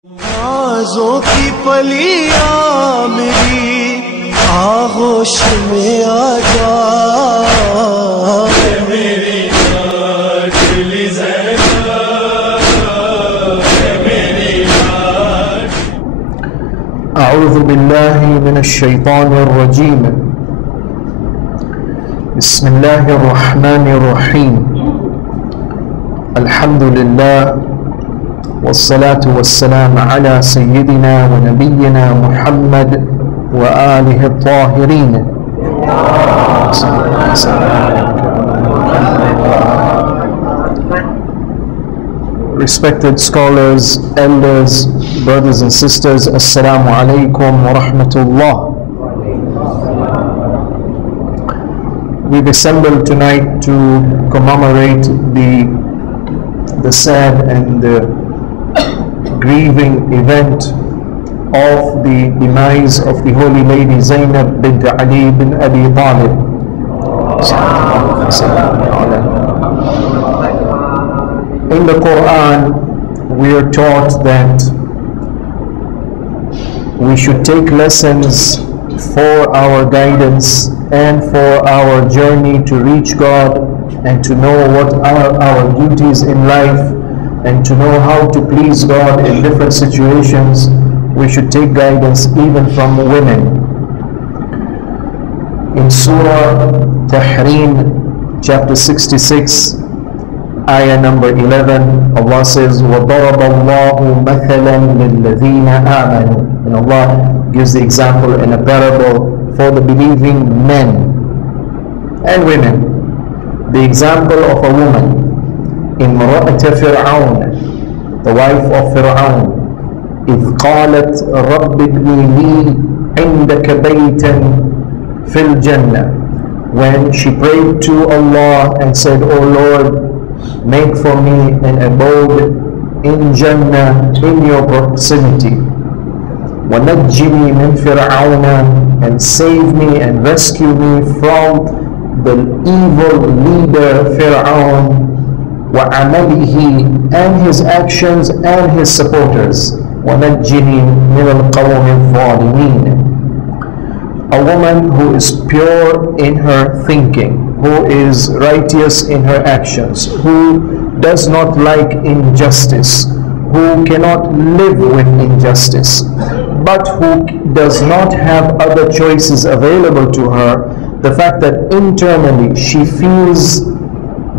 आज़ों की पलियां मेरी आगोश में आ जा मेरी लाडली ज़ैनब मेरी أعوذ بالله من الشيطان الرجيم بسم الله الرحمن الرحيم الحمد لله والصلاة والسلام على سيدنا ونبينا محمد وآله الطاهرين. Respected scholars, elders, brothers and sisters, Assalamu alaikum wa rahmatullah. We've assembled tonight to commemorate the sad and grieving event of the demise of the Holy Lady Zainab bint Ali bin Abi Talib. In the Quran, we are taught that we should take lessons for our guidance and for our journey to reach God and to know what are our duties in life and to know how to please God in different situations. We should take guidance even from women. In Surah Tahrim, chapter 66, ayah number 11, Allah says, وَضَرَبَ اللَّهُ مَثَلًا لِلَّذِينَ آمَنُوا. And Allah gives the example in a parable for the believing men and women. The example of a woman, امرأة فرعون, the wife of Fir'aun, إذ قالت رب ابني لي عندك بيتا في الجنة, when she prayed to Allah and said, O Lord, make for me an abode in Jannah, in your proximity. وَنَجِّنِي مِنْ فِرْعَوْنَ, and save me and rescue me from the evil leader Fir'aun, وَعَمَلِهِ, and his actions and his supporters. وَنَجِّنِي مِنَ الْقَوْمِ الظَّالِمِينَ. A woman who is pure in her thinking, who is righteous in her actions, who does not like injustice, who cannot live with injustice, but who does not have other choices available to her. The fact that internally she feels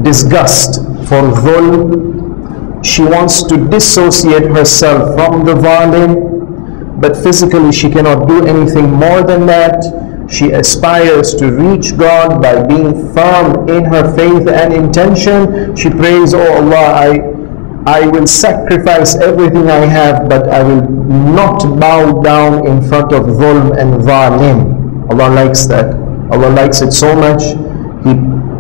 disgust for dhulm, she wants to dissociate herself from the zalim, but physically she cannot do anything more than that. She aspires to reach God by being firm in her faith and intention. She prays, Oh Allah, I will sacrifice everything I have, but I will not bow down in front of dhulm and zalim. Allah likes that. Allah likes it so much.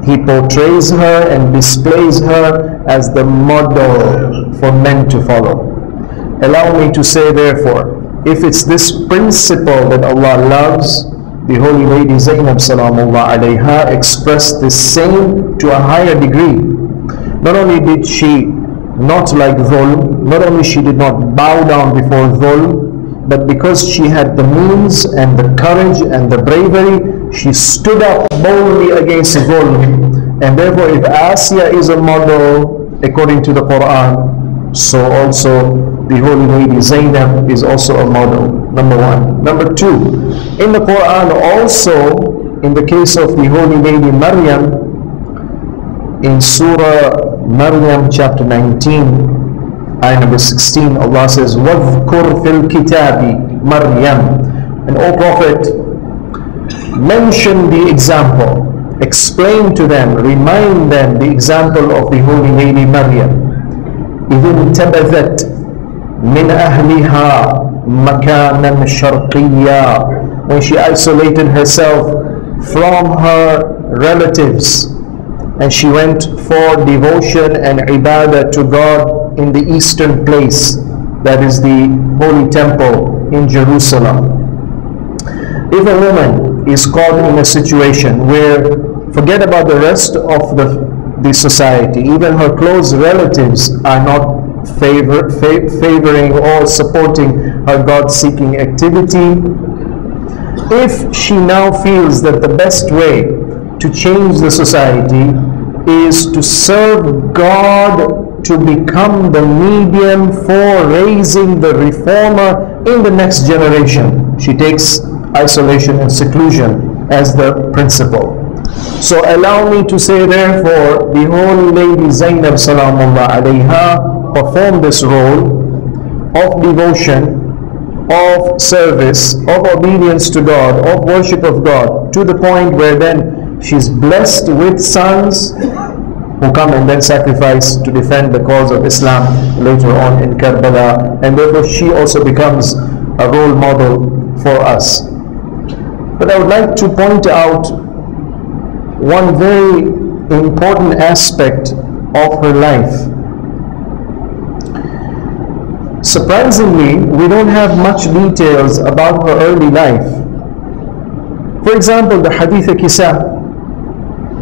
He portrays her and displays her as the model for men to follow. Allow me to say therefore, if it's this principle that Allah loves, the Holy Lady Zainab salamullah alayha expressed the same to a higher degree. Not only did she not like dhulm, not only she did not bow down before dhulm, but because she had the means and the courage and the bravery, she stood up boldly against dhulm. And therefore, if Asiya is a model according to the Quran, so also the Holy Lady Zainab is also a model, number one. Number two, in the Quran also, in the case of the Holy Lady Maryam, in Surah Maryam chapter 19, ayah number 16, Allah says, وَاذْكُرْ فِي الْكِتَابِ Maryam. And O Prophet, mention the example, explain to them, remind them the example of the Holy Lady Maryam. إِذِ انْتَبَذَتْ مِنْ أَهْلِهَا مَكَانًا شَرْقِيًّا, when she isolated herself from her relatives and she went for devotion and ibadah to God in the eastern place, that is the Holy Temple in Jerusalem. If a woman is caught in a situation where, forget about the rest of the society, even her close relatives are not favoring or supporting her God-seeking activity. If she now feels that the best way to change the society is to serve God, to become the medium for raising the reformer in the next generation, she takes isolation and seclusion as the principle. So allow me to say, therefore, the Holy Lady Zainab Salamullah alayha performed this role of devotion, of service, of obedience to God, of worship of God, to the point where then she's blessed with sons who come and then sacrifice to defend the cause of Islam later on in Karbala, and therefore she also becomes a role model for us. But I would like to point out one very important aspect of her life. Surprisingly, we don't have much details about her early life. For example, the Hadith Kisa.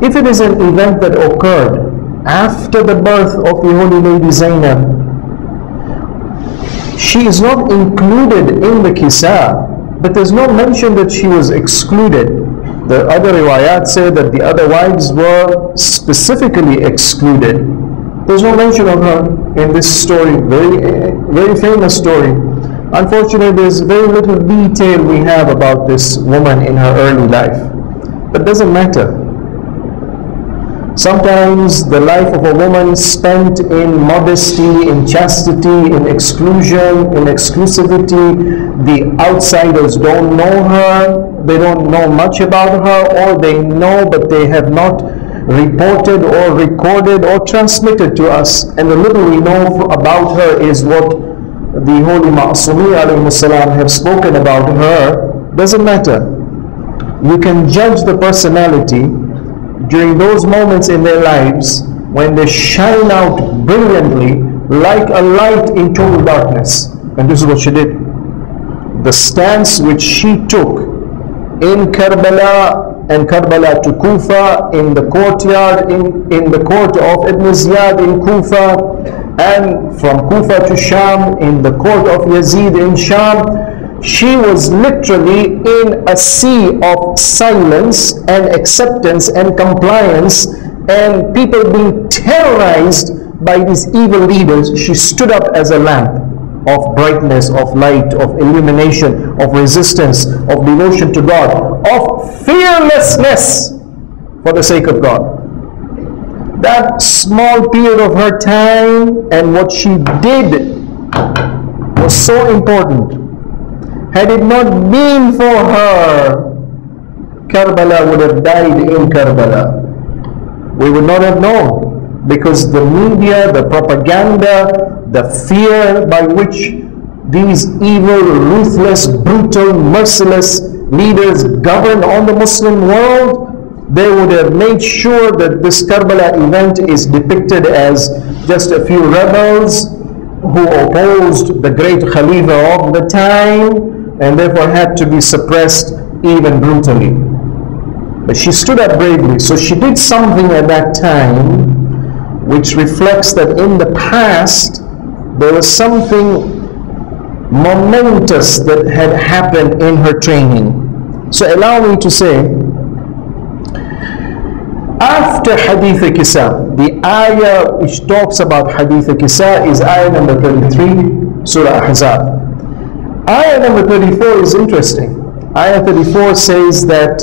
If it is an event that occurred after the birth of the Holy Lady Zainab, she is not included in the Kisa, but there's no mention that she was excluded. The other riwayat say that the other wives were specifically excluded. There's no mention of her in this story, very famous story. Unfortunately, there's very little detail we have about this woman in her early life, but it doesn't matter. Sometimes the life of a woman spent in modesty, in chastity, in exclusion, in exclusivity, the outsiders don't know her, they don't know much about her, or they know but they have not reported or recorded or transmitted to us. And the little we know about her is what the Holy Ma'asumi alayhi salam have spoken about her. Doesn't matter. You can judge the personality during those moments in their lives when they shine out brilliantly like a light in total darkness. And this is what she did. The stance which she took in Karbala and Karbala to Kufa, in the courtyard, in the court of Ibn Ziyad in Kufa, and from Kufa to Sham, in the court of Yazid in Sham, she was literally in a sea of silence and acceptance and compliance, and people being terrorized by these evil leaders. She stood up as a lamp of brightness, of light, of illumination, of resistance, of devotion to God, of fearlessness for the sake of God. That small period of her time and what she did was so important. Had it not been for her, Karbala would have died in Karbala. We would not have known, because the media, the propaganda, the fear by which these evil, ruthless, brutal, merciless leaders govern on the Muslim world, they would have made sure that this Karbala event is depicted as just a few rebels who opposed the great Khalifa of the time, and therefore had to be suppressed even brutally. But she stood up bravely. So she did something at that time which reflects that in the past there was something momentous that had happened in her training. So allow me to say, after Hadith Kisa, the ayah which talks about Hadith Kisa is ayah number 33, Surah Ahzab. Ayah number 34 is interesting. Ayah 34 says that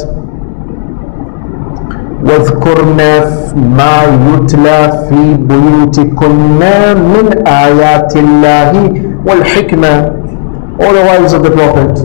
وَاذْكُرْنَا مَا يُتْلَى فِي بُيُوتِكُنَّا مِنْ آيَاتِ اللَّهِ وَالْحِكْمَةِ. All the wives of the Prophet,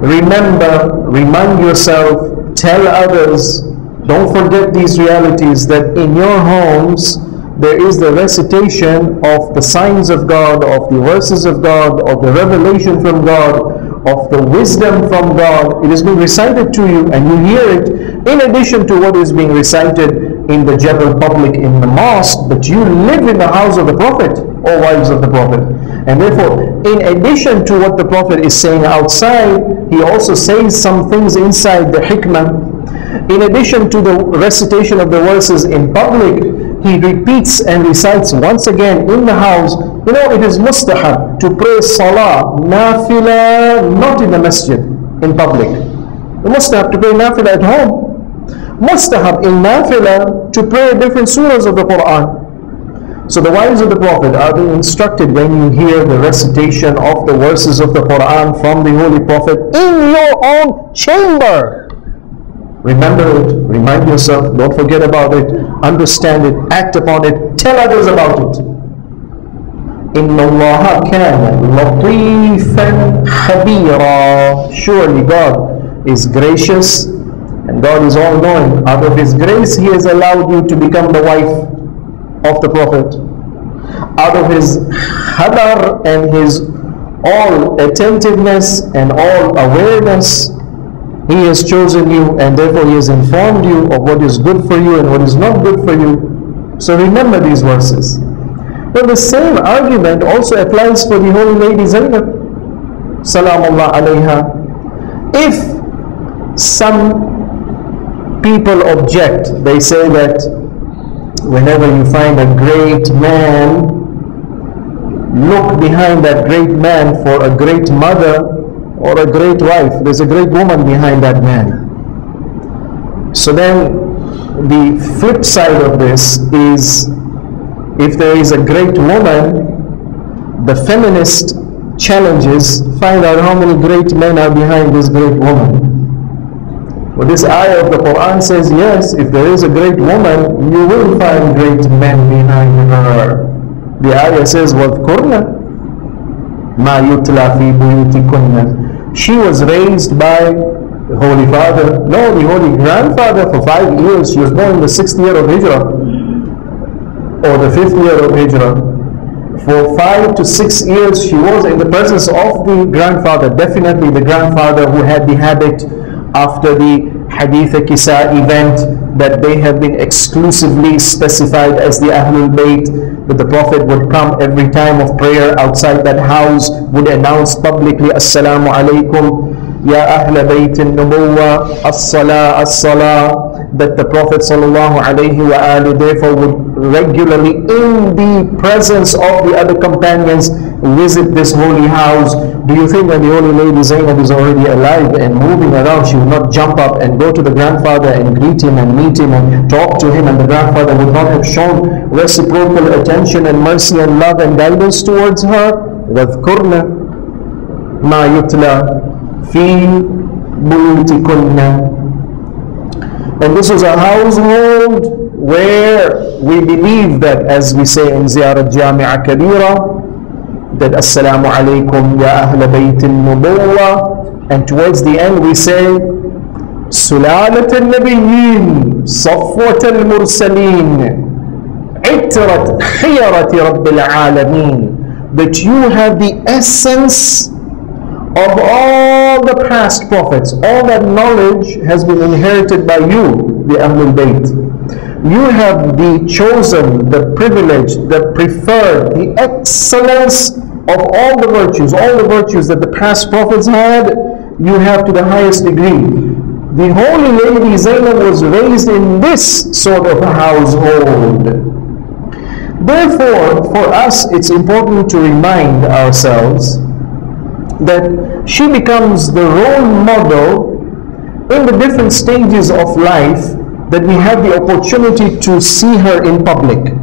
remember, remind yourself, tell others, don't forget these realities, that in your homes there is the recitation of the signs of God, of the verses of God, of the revelation from God, of the wisdom from God. It is being recited to you and you hear it, in addition to what is being recited in the general public in the mosque, but you live in the house of the Prophet, O wives of the Prophet. And therefore, in addition to what the Prophet is saying outside, he also says some things inside the hikmah. In addition to the recitation of the verses in public, he repeats and recites once again in the house. You know, it is mustahab to pray salah, nafila, not in the masjid, in public. Mustahab to pray nafila at home. Mustahab in nafila to pray different surahs of the Quran. So the wives of the Prophet are being instructed, when you hear the recitation of the verses of the Quran from the Holy Prophet in your own chamber. Remember it, remind yourself, don't forget about it, understand it, act upon it, tell others about it. Inna Allaha kana latifan khabira. Surely God is gracious and God is all-knowing. Out of His grace, He has allowed you to become the wife of the Prophet. Out of His hadar and His all attentiveness and all awareness, He has chosen you, and therefore He has informed you of what is good for you and what is not good for you. So remember these verses. But the same argument also applies for the holy lady Zainab, Salamullah alayha. If some people object, they say that whenever you find a great man, look behind that great man for a great mother or a great wife. There's a great woman behind that man. So then the flip side of this is, if there is a great woman, the feminist challenges find out how many great men are behind this great woman. Well, this ayah of the Quran says, yes, if there is a great woman, you will find great men behind her. The ayah says, وَاذْكُرْنَ مَا يُتْلَى فِي بُيُوتِكُنَّ. She was raised by the Holy Father, no, the Holy Grandfather for 5 years. She was born in the 6th year of Hijrah, or the 5th year of Hijrah. For 5 to 6 years she was in the presence of the grandfather, definitely the grandfather who had the habit after the Hadith Kisa event that they have been exclusively specified as the Ahlul Bayt, that the Prophet would come every time of prayer outside that house, would announce publicly, Assalamu alaikum, Ya Ahl Bayt al-Nubuwa, As-Salah, As-Salah, that the Prophet sallallahu alayhi wa alihi therefore would regularly, in the presence of the other companions, visit this holy house. Do you think when the holy lady Zainab is already alive and moving around, she would not jump up and go to the grandfather and greet him and meet him and talk to him, and the grandfather would not have shown reciprocal attention and mercy and love and guidance towards her? وَاذْكُرْنَ مَا يُتْلَى فِي بُيُوتِكُنَّ. And this was a household where we believe that, as we say in Ziyarat Jami'a Kabira, that Assalamu alaikum ya Ahl Bayt al-Nubuwa, and towards the end we say Sulalat al-Nabiyyin, Safwat al-Mursaleen, Itrat Khiyarati Rabbil Alameen, that you have the essence of all the past prophets. All that knowledge has been inherited by you, the Ahlul Bayt. You have the chosen, the privileged, the preferred, the excellence of all the virtues that the past prophets had, you have to the highest degree. The holy lady Zainab was raised in this sort of a household. Therefore, for us, it's important to remind ourselves that she becomes the role model in the different stages of life that we have the opportunity to see her in public,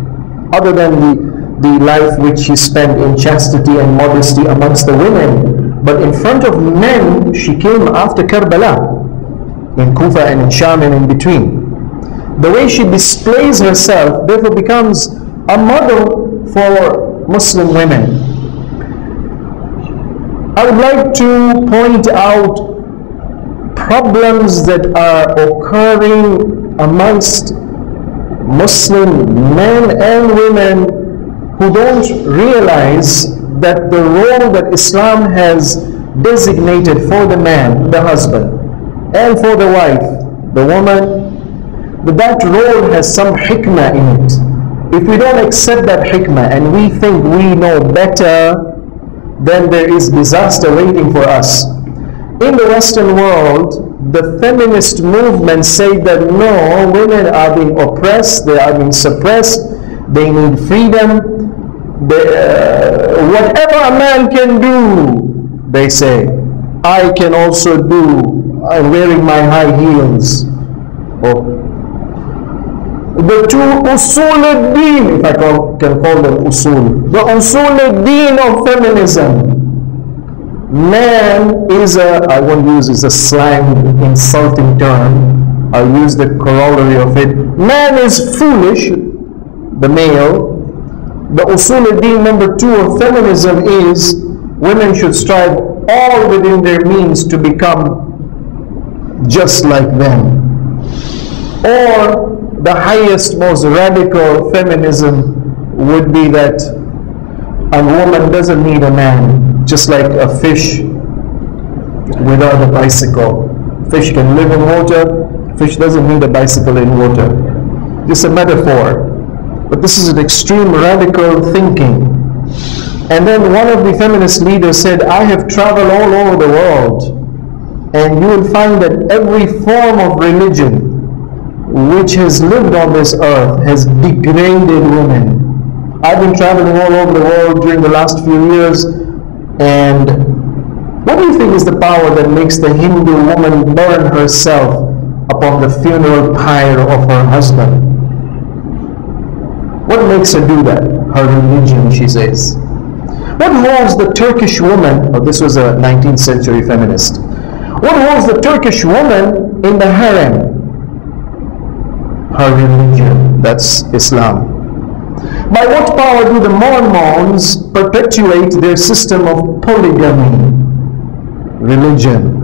other than the life which she spent in chastity and modesty amongst the women. But in front of men, she came after Karbala, in Kufa and in Sham and in between. The way she displays herself therefore becomes a model for Muslim women. I would like to point out problems that are occurring amongst Muslim men and women who don't realize that the role that Islam has designated for the man, the husband, and for the wife, the woman, that role has some hikmah in it. If we don't accept that hikmah and we think we know better, then there is disaster waiting for us. in the Western world, the feminist movement say that no, women are being oppressed, they are being suppressed, they need freedom. Whatever a man can do, they say, I can also do. I'm wearing my high heels. Oh. The two usul al-din, if I can call them usul, the usul al-din of feminism. Man is I won't use is a slang insulting term, I'll use the corollary of it. Man is foolish, the male. The usul al-din number 2 of feminism is women should strive all within their means to become just like them. Or the highest, most radical feminism would be that a woman doesn't need a man, just like a fish without a bicycle. Fish can live in water, fish doesn't need a bicycle in water. This is a metaphor, but this is an extreme radical thinking. And then one of the feminist leaders said, I have traveled all over the world, and you will find that every form of religion which has lived on this earth has degraded women. I've been traveling all over the world during the last few years, and what do you think is the power that makes the Hindu woman burn herself upon the funeral pyre of her husband? What makes her do that? Her religion, she says. What holds the Turkish woman, oh, this was a 19th century feminist, what holds the Turkish woman in the harem? Her religion, that's Islam. By what power do the Mormons perpetuate their system of polygamy? Religion.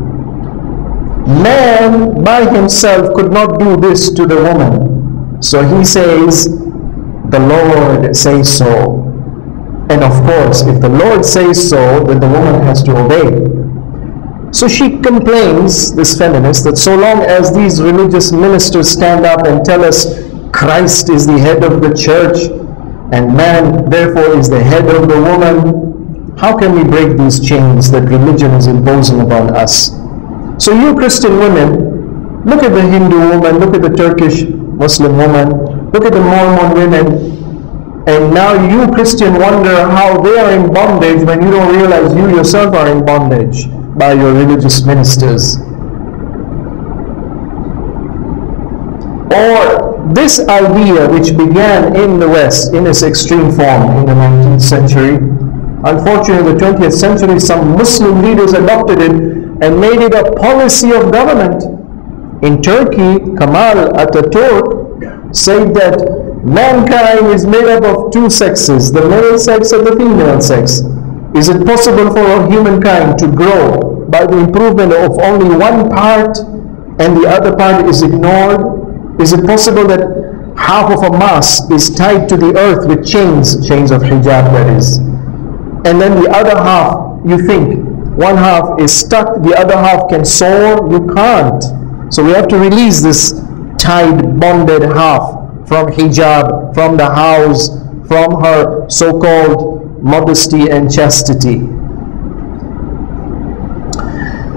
Man by himself could not do this to the woman. So he says, the Lord says so. And of course, if the Lord says so, then the woman has to obey. So she complains, this feminist, that so long as these religious ministers stand up and tell us Christ is the head of the church and man therefore is the head of the woman, how can we break these chains that religion is imposing upon us? So you Christian women, look at the Hindu woman, look at the Turkish Muslim woman, look at the Mormon women, and now you Christian wonder how they are in bondage when you don't realize you yourself are in bondage by your religious ministers. Or this idea which began in the West in its extreme form in the 19th century, unfortunately in the 20th century some Muslim leaders adopted it and made it a policy of government. In Turkey, Kemal Atatürk said that mankind is made up of two sexes, the male sex and the female sex. Is it possible for humankind to grow by the improvement of only one part and the other part is ignored? Is it possible that half of a mass is tied to the earth with chains of hijab that is, and then the other half, you think, one half is stuck, the other half can soar? You can't. So we have to release this tied, bonded half from hijab, from the house, from her so-called modesty and chastity.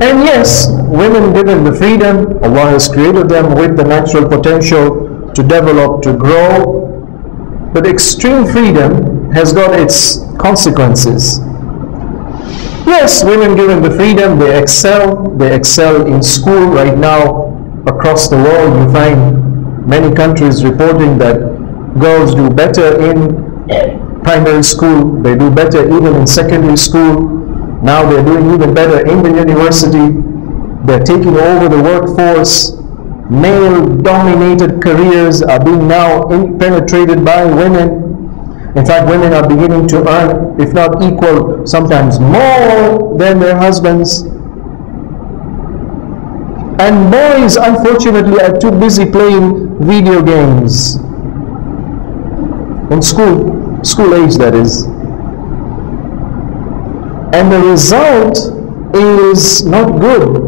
And yes, women given the freedom, Allah has created them with the natural potential to develop, to grow, but extreme freedom has got its consequences. Yes, women given the freedom, they excel in school. Right now, across the world, you find many countries reporting that girls do better in primary school, they do better even in secondary school. Now they're doing even better in the university. They're taking over the workforce. Male-dominated careers are being now penetrated by women. In fact, women are beginning to earn, if not equal, sometimes more than their husbands. And boys, unfortunately, are too busy playing video games. In school age that is. And the result is not good.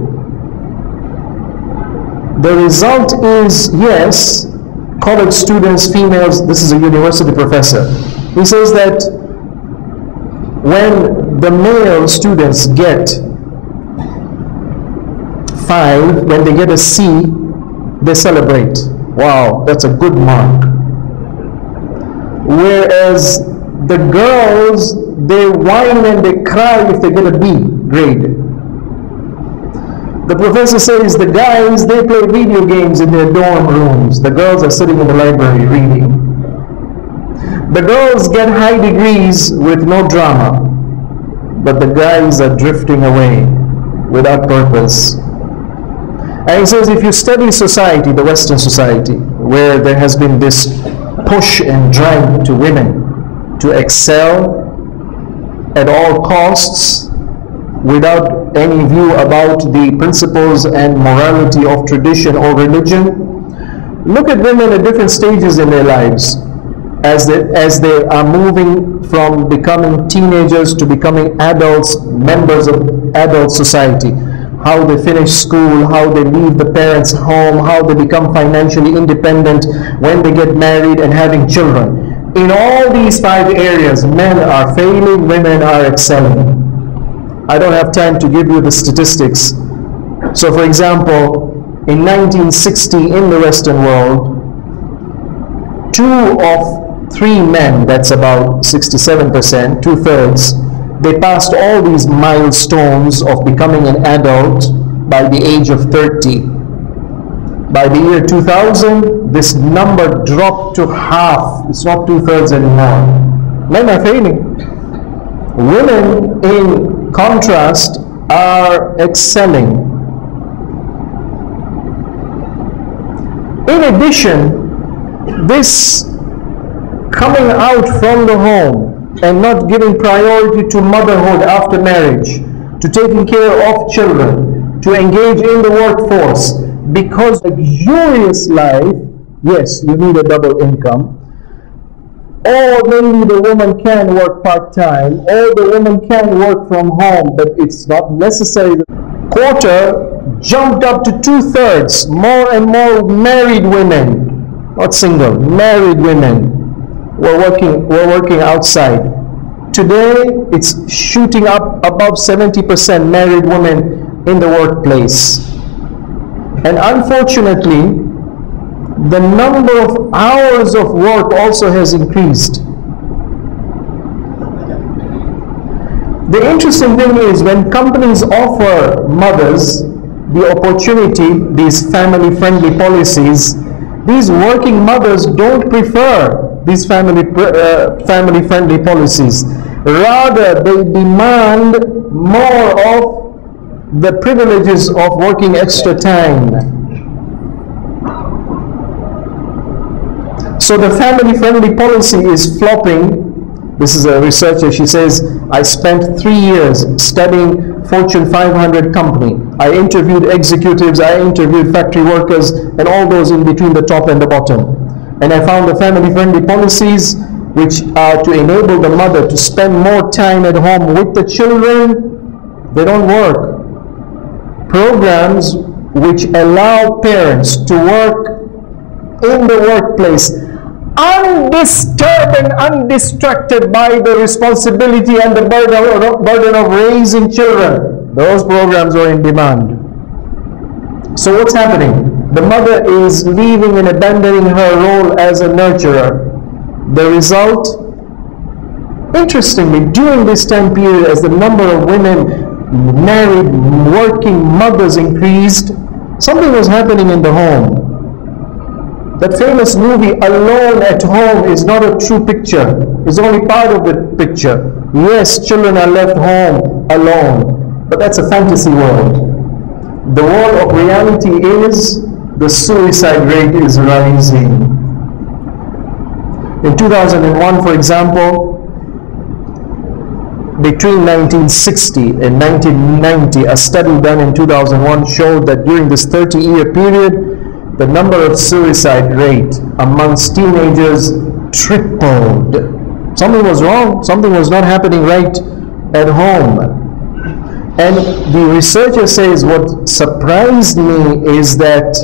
The result is, yes, college students, females, this is a university professor. He says that when the male students get 5, when they get a C, they celebrate. Wow, that's a good mark. Whereas the girls, they whine and they cry if they get a B grade. The professor says the guys, they play video games in their dorm rooms. The girls are sitting in the library reading. The girls get high degrees with no drama, but the guys are drifting away without purpose. And he says if you study society, the Western society, where there has been this push and drive to women to excel at all costs without any view about the principles and morality of tradition or religion, look at women at different stages in their lives as they are moving from becoming teenagers to becoming adults, members of adult society. How they finish school, how they leave the parents' home, how they become financially independent, when they get married and having children. In all these 5 areas, men are failing, women are excelling. I don't have time to give you the statistics. So for example, in 1960 in the Western world, 2 of 3 men, that's about 67%, 2/3, they passed all these milestones of becoming an adult by the age of 30. By the year 2000, this number dropped to half. It's not 2/3 anymore. Men are failing. Women, in contrast, are excelling. In addition, this coming out from the home and not giving priority to motherhood after marriage, to taking care of children, to engage in the workforce, because luxurious life, yes, you need a double income, or maybe the woman can work part-time, or the woman can work from home, but it's not necessary. Quarter jumped up to 2/3, more and more married women, not single, married women were working outside. Today, it's shooting up above 70% married women in the workplace. And unfortunately, the number of hours of work also has increased. The interesting thing is when companies offer mothers the opportunity, these family-friendly policies, these working mothers don't prefer these family-friendly policies. Rather, they demand more of the privileges of working extra time. So the family-friendly policy is flopping. This is a researcher, she says, I spent 3 years studying Fortune 500 company. I interviewed executives, I interviewed factory workers, and all those in between the top and the bottom. And I found the family-friendly policies which are to enable the mother to spend more time at home with the children, they don't work. Programs which allow parents to work in the workplace undisturbed and undistracted by the responsibility and the burden of raising children, those programs are in demand. So what's happening? The mother is leaving and abandoning her role as a nurturer. The result, interestingly, during this time period, as the number of women married, working mothers increased, something was happening in the home. That famous movie, Alone at Home, is not a true picture. It's only part of the picture. Yes, children are left home alone, but that's a fantasy world. The world of reality is the suicide rate is rising. In 2001, for example, between 1960 and 1990, a study done in 2001 showed that during this 30-year period, the number of suicide rate amongst teenagers tripled. Something was wrong. Something was not happening right at home. And the researcher says what surprised me is that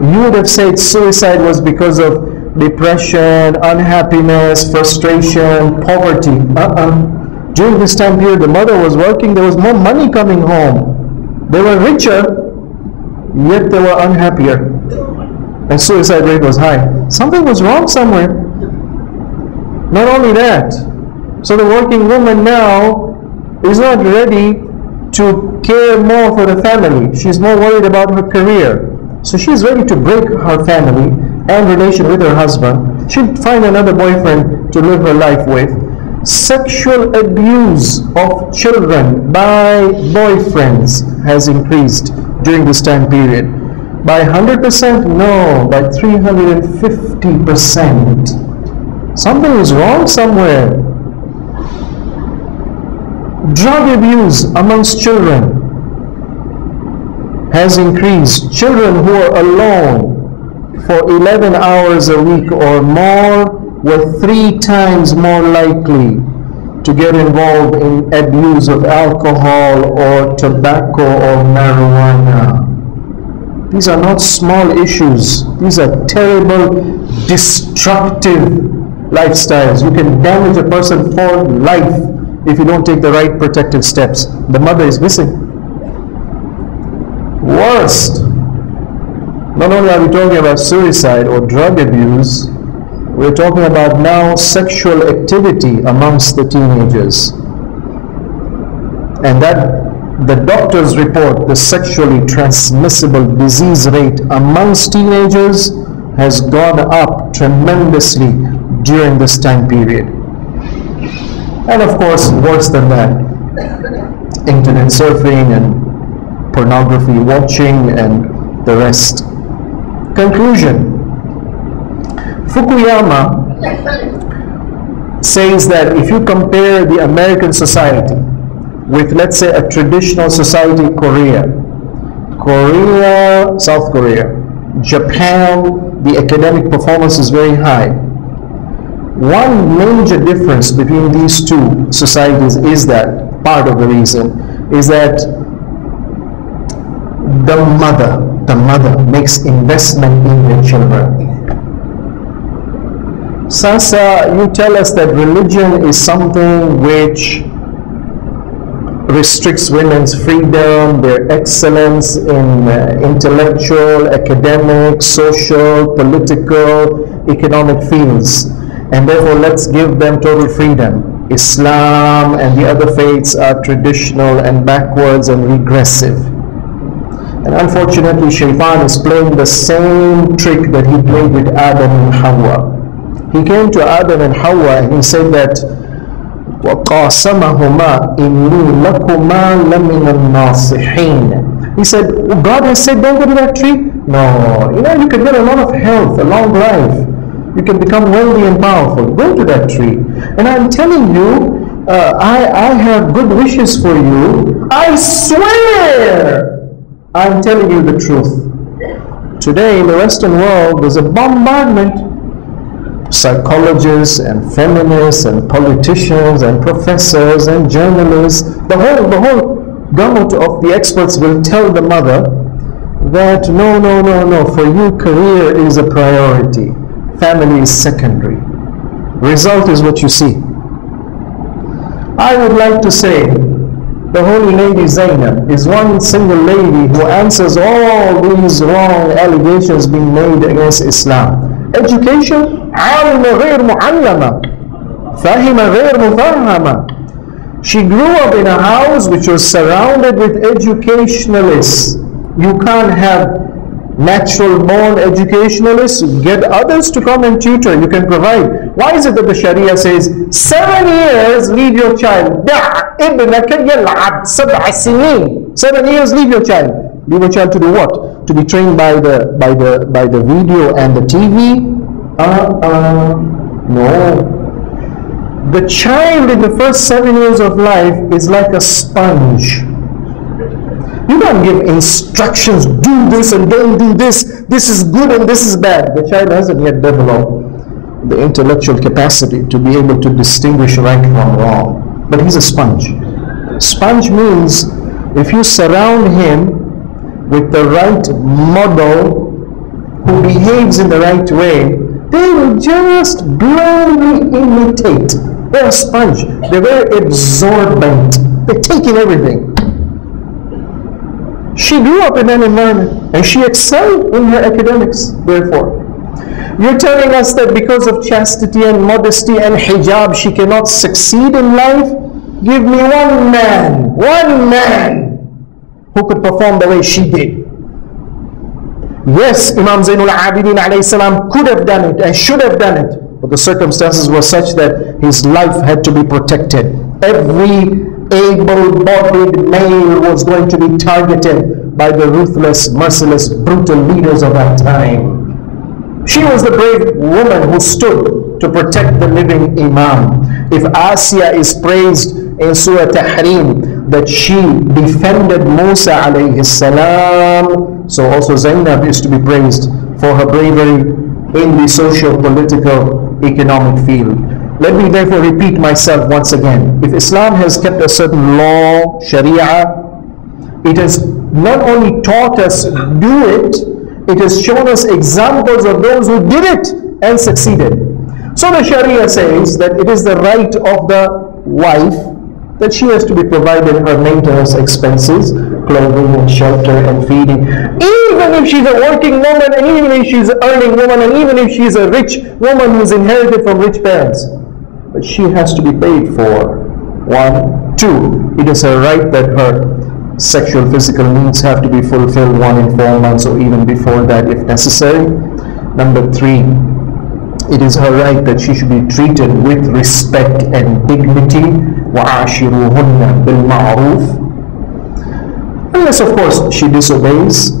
you would have said suicide was because of depression, unhappiness, frustration, poverty. During this time period, the mother was working, there was more money coming home. They were richer, yet they were unhappier. And suicide rate was high. Something was wrong somewhere. Not only that, so the working woman now is not ready to care more for the family. She's more worried about her career. So she's ready to break her family and relation with her husband. She'll find another boyfriend to live her life with. Sexual abuse of children by boyfriends has increased during this time period. By 100%? No, by 350%. Something is wrong somewhere. Drug abuse amongst children has increased. Children who are alone for 11 hours a week or more were 3 times more likely to get involved in abuse of alcohol or tobacco or marijuana. These are not small issues. These are terrible, destructive lifestyles. You can damage a person for life if you don't take the right protective steps. The mother is missing. Worst. Not only are we talking about suicide or drug abuse, we're talking about now sexual activity amongst the teenagers. And that the doctors report the sexually transmissible disease rate amongst teenagers has gone up tremendously during this time period. And of course, worse than that, internet surfing and pornography watching and the rest. Conclusion. Fukuyama says that if you compare the American society with, let's say, a traditional society, South Korea, Japan, the academic performance is very high. One major difference between these two societies is that, part of the reason, is that the mother makes investment in their children. Sasa, you tell us that religion is something which restricts women's freedom, their excellence in intellectual, academic, social, political, economic fields, and therefore let's give them total freedom. Islam and the other faiths are traditional and backwards and regressive. And unfortunately, Shaitan is playing the same trick that he played with Adam and Hawa. He came to Adam and Hawa and he said that وَقَاسَمَهُمَا إِنِّي لَكُمَا لَمِنَ النَّاصِحِينَ. He said, God has said, don't go to that tree. No, you can get a lot of health, a long life. You can become wealthy and powerful. Go to that tree. And I'm telling you, I have good wishes for you. I swear, I'm telling you the truth. Today in the Western world, there's a bombardment. Psychologists and feminists and politicians and professors and journalists, the whole gamut of the experts will tell the mother that no, for you career is a priority, family is secondary. Result is what you see. I would like to say the holy lady Zainab is one single lady who answers all these wrong allegations being made against Islam. Education, عالمة غير معلمة, فاهمة غير مفهمة. She grew up in a house which was surrounded with educationalists. You can't have natural born educationalists. Get others to come and tutor. You can provide. Why is it that the Sharia says 7 years leave your child? دع ابنك يلعب 7 سنين. 7 years leave your child. Leave your child to do what? To be trained by the video and the TV? No. The child in the first 7 years of life is like a sponge. You don't give instructions, do this and don't do this, this is good and this is bad. The child hasn't yet developed the intellectual capacity to be able to distinguish right from wrong. But he's a sponge. Sponge means if you surround him with the right model who behaves in the right way, they will just blindly imitate. They're a sponge. They're very absorbent. They take in everything. She grew up in an environment and she excelled in her academics, therefore. You're telling us that because of chastity and modesty and hijab, she cannot succeed in life? Give me one man who could perform the way she did. Yes, Imam Zainul Abidin alayhi salam could have done it and should have done it, but the circumstances were such that his life had to be protected. Every able-bodied male was going to be targeted by the ruthless, merciless, brutal leaders of that time. She was the brave woman who stood to protect the living Imam. If Asiya is praised in Surah Tahrim that she defended Musa alayhi salam, so also Zainab is to be praised for her bravery in the social, political, economic field. Let me therefore repeat myself once again. If Islam has kept a certain law, Sharia, it has not only taught us do it, it has shown us examples of those who did it and succeeded. So the Sharia says that it is the right of the wife that she has to be provided her maintenance expenses, clothing and shelter and feeding. Even if she's a working woman, and even if she's an earning woman, and even if she's a rich woman who's inherited from rich parents, but she has to be paid for. 1, 2, it is her right that her sexual physical needs have to be fulfilled 1 in 4 months or even before that if necessary. Number 3, it is her right that she should be treated with respect and dignity. وَعَاشِرُوهُنَّ بِالْمَعْرُوفِ. Unless of course she disobeys,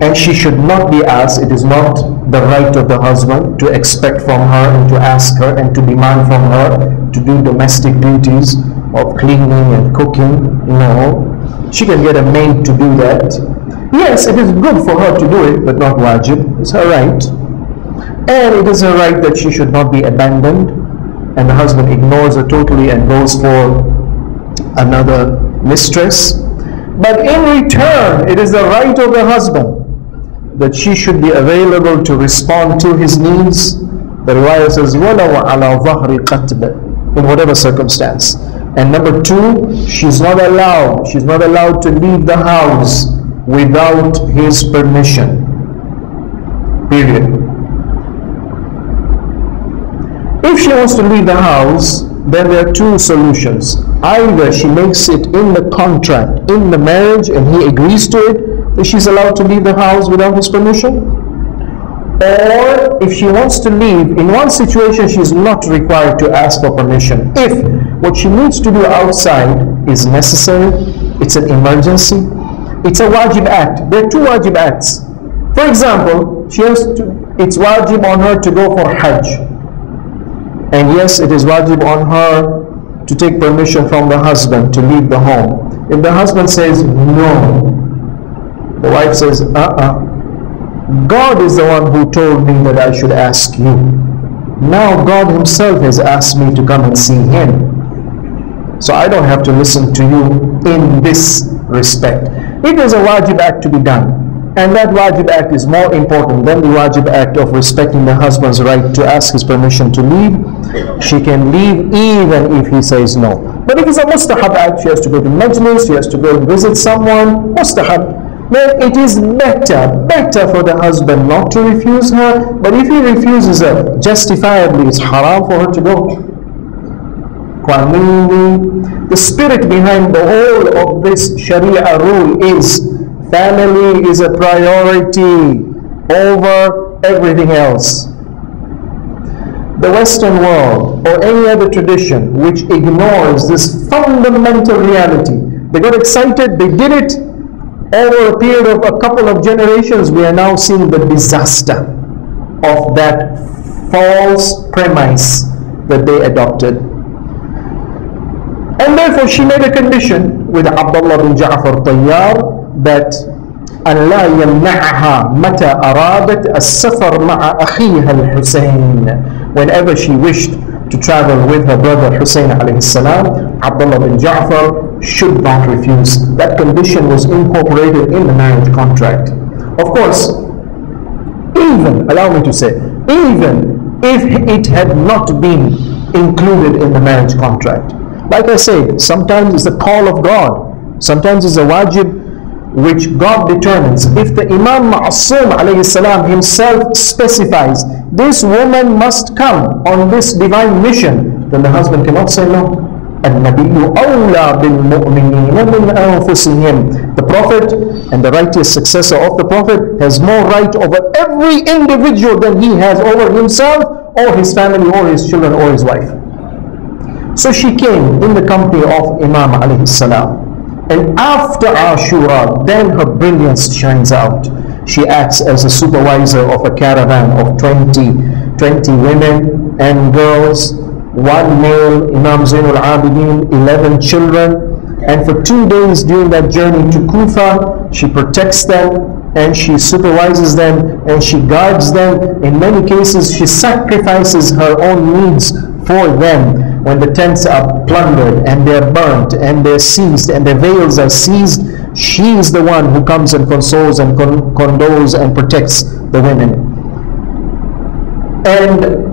and she should not be asked, it is not the right of the husband to expect from her and to ask her and to demand from her to do domestic duties of cleaning and cooking. No, she can get a maid to do that. Yes, it is good for her to do it, but not wajib. It's her right. And it is her right that she should not be abandoned and the husband ignores her totally and goes for another mistress. But in return, it is the right of the husband that she should be available to respond to his needs. The riwayah says, وَلَوْ عَلَى ظَهْرِ قَتْبٍ, in whatever circumstance. And number 2, she's not allowed to leave the house without his permission. Period. If she wants to leave the house, then there are 2 solutions. Either she makes it in the contract, in the marriage, and he agrees to it, that she's allowed to leave the house without his permission. Or if she wants to leave, in one situation she's not required to ask for permission. If what she needs to do outside is necessary, it's an emergency, it's a wajib act. There are 2 wajib acts. For example, it's wajib on her to go for Hajj. And yes, it is wajib on her to take permission from the husband to leave the home. If the husband says no, the wife says, God is the one who told me that I should ask you. Now God himself has asked me to come and see him. So I don't have to listen to you in this respect. It is a wajib act to be done. And that wajib act is more important than the wajib act of respecting the husband's right to ask his permission to leave. She can leave even if he says no. But if it's a mustahab act, she has to go to majlis, she has to go visit someone, mustahab, then it is better for the husband not to refuse her. But if he refuses her justifiably, it's haram for her to go. The spirit behind the whole of this Sharia rule is family is a priority over everything else. The Western world or any other tradition which ignores this fundamental reality, they got excited, they did it, over a period of a couple of generations, we are now seeing the disaster of that false premise that they adopted. And therefore she made a condition with Abdullah bin Ja'far Tayyar that أن لا يمنعها متى أرادت السفر مع أخيها الحسين. Whenever she wished to travel with her brother Hussein alayhi salam, Abdullah bin Ja'far should not refuse. That condition was incorporated in the marriage contract. Of course, even, allow me to say, even if it had not been included in the marriage contract, like I said, sometimes it's the call of God, sometimes it's a wajib which God determines. If the Imam Ma'asum alayhi salam himself specifies this woman must come on this divine mission, then the husband cannot say no. النبي أولى بالمؤمنين من أنفسهم. The Prophet and the righteous successor of the Prophet has more right over every individual than he has over himself or his family or his children or his wife. So she came in the company of Imam alayhi salam. And after Ashura, then her brilliance shines out. She acts as a supervisor of a caravan of 20 women and girls, one male, Imam Zainul Abidin, 11 children. And for 2 days during that journey to Kufa, she protects them and she supervises them and she guards them. In many cases, she sacrifices her own needs for them. When the tents are plundered and they're burnt and they're seized and their veils are seized, she is the one who comes and consoles and condoles and protects the women. And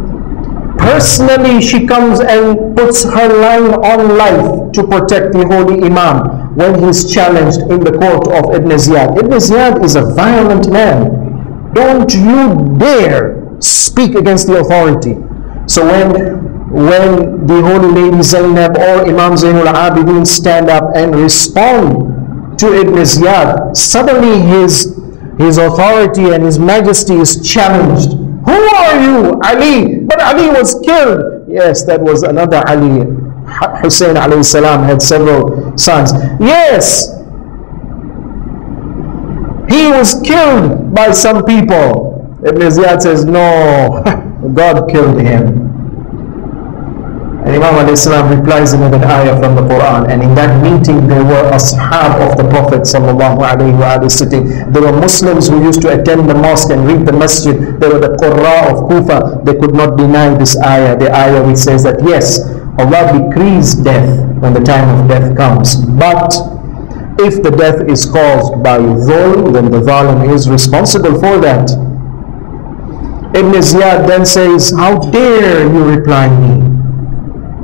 personally, she comes and puts her line on life to protect the holy Imam when he's challenged in the court of Ibn Ziyad. Ibn Ziyad is a violent man. Don't you dare speak against the authority. So when the holy lady Zainab or Imam Zainul Abidin stand up and respond to Ibn Ziyad, suddenly his authority and his majesty is challenged. Who are you? Ali. But Ali was killed. Yes, that was another Ali. Hussein alayhi salam had several sons. Yes, he was killed by some people. Ibn Ziyad says, no, God killed him. And Imam alayhi salam replies in an ayah from the Quran. And in that meeting there were ashab of the Prophet sallallahu alayhi wa sitting. There were Muslims who used to attend the mosque and read the masjid. There were the Qurra of Kufa. They could not deny this ayah. The ayah which says that yes, Allah decrees death when the time of death comes. But if the death is caused by dhulm, then the zalim is responsible for that. Ibn Ziyad then says, how dare you reply me?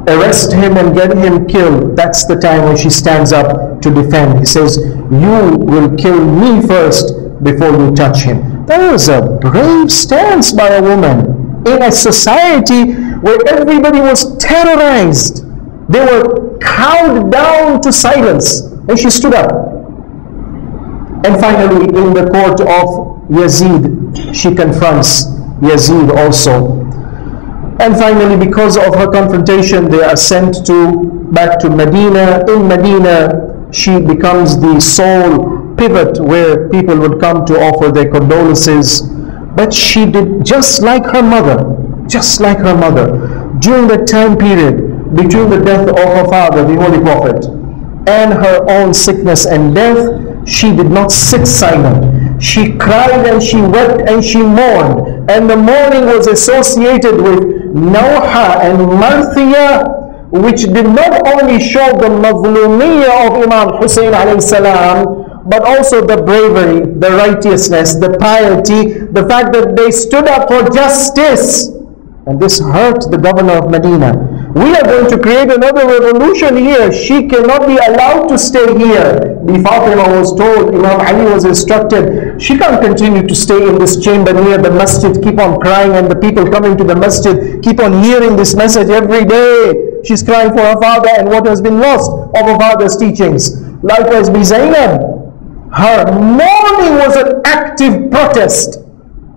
Arrest him and get him killed. That's the time when she stands up to defend. He says, you will kill me first before you touch him. That is a brave stance by a woman in a society where everybody was terrorized. They were cowed down to silence. And she stood up. And finally, in the court of Yazid, she confronts Yazid also. And finally, because of her confrontation, they are sent back to Medina. In Medina, she becomes the sole pivot where people would come to offer their condolences. But she did just like her mother, during the time period between the death of her father, the Holy Prophet, and her own sickness and death, she did not sit silent. She cried and she wept and she mourned. And the mourning was associated with Nawha and Marthiyah, which did not only show the mazlumiyah of Imam Hussein alayhi salam, but also the bravery, the righteousness, the piety, the fact that they stood up for justice. And this hurt the governor of Medina. We are going to create another revolution here. She cannot be allowed to stay here. The Fatima was told, Imam Ali was instructed, she can't continue to stay in this chamber near the masjid, keep on crying, and the people coming to the masjid keep on hearing this message every day. She's crying for her father and what has been lost of her father's teachings. Likewise, be Zainab. Her mourning was an active protest,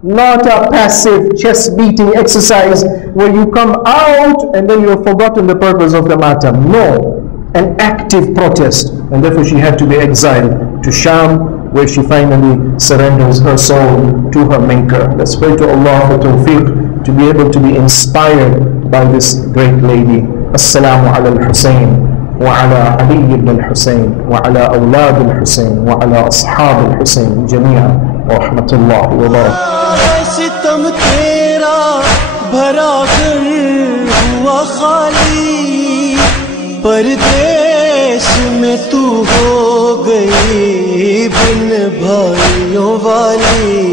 not a passive chest beating exercise where you come out and then you have forgotten the purpose of the matter. No, an active protest. And therefore she had to be exiled to Sham, where she finally surrenders her soul to her maker. Let's pray to Allah for tawfiq to be able to be inspired by this great lady. Assalamu ala al-Husayn وعلى علي بن الحسين وعلى أولاد الحسين وعلى أصحاب الحسين جميعا ورحمة الله وبركاته. सितम तेरा भरा कर हुआ खाली, परदेश में तू हो गई बिन भाइयों वाली.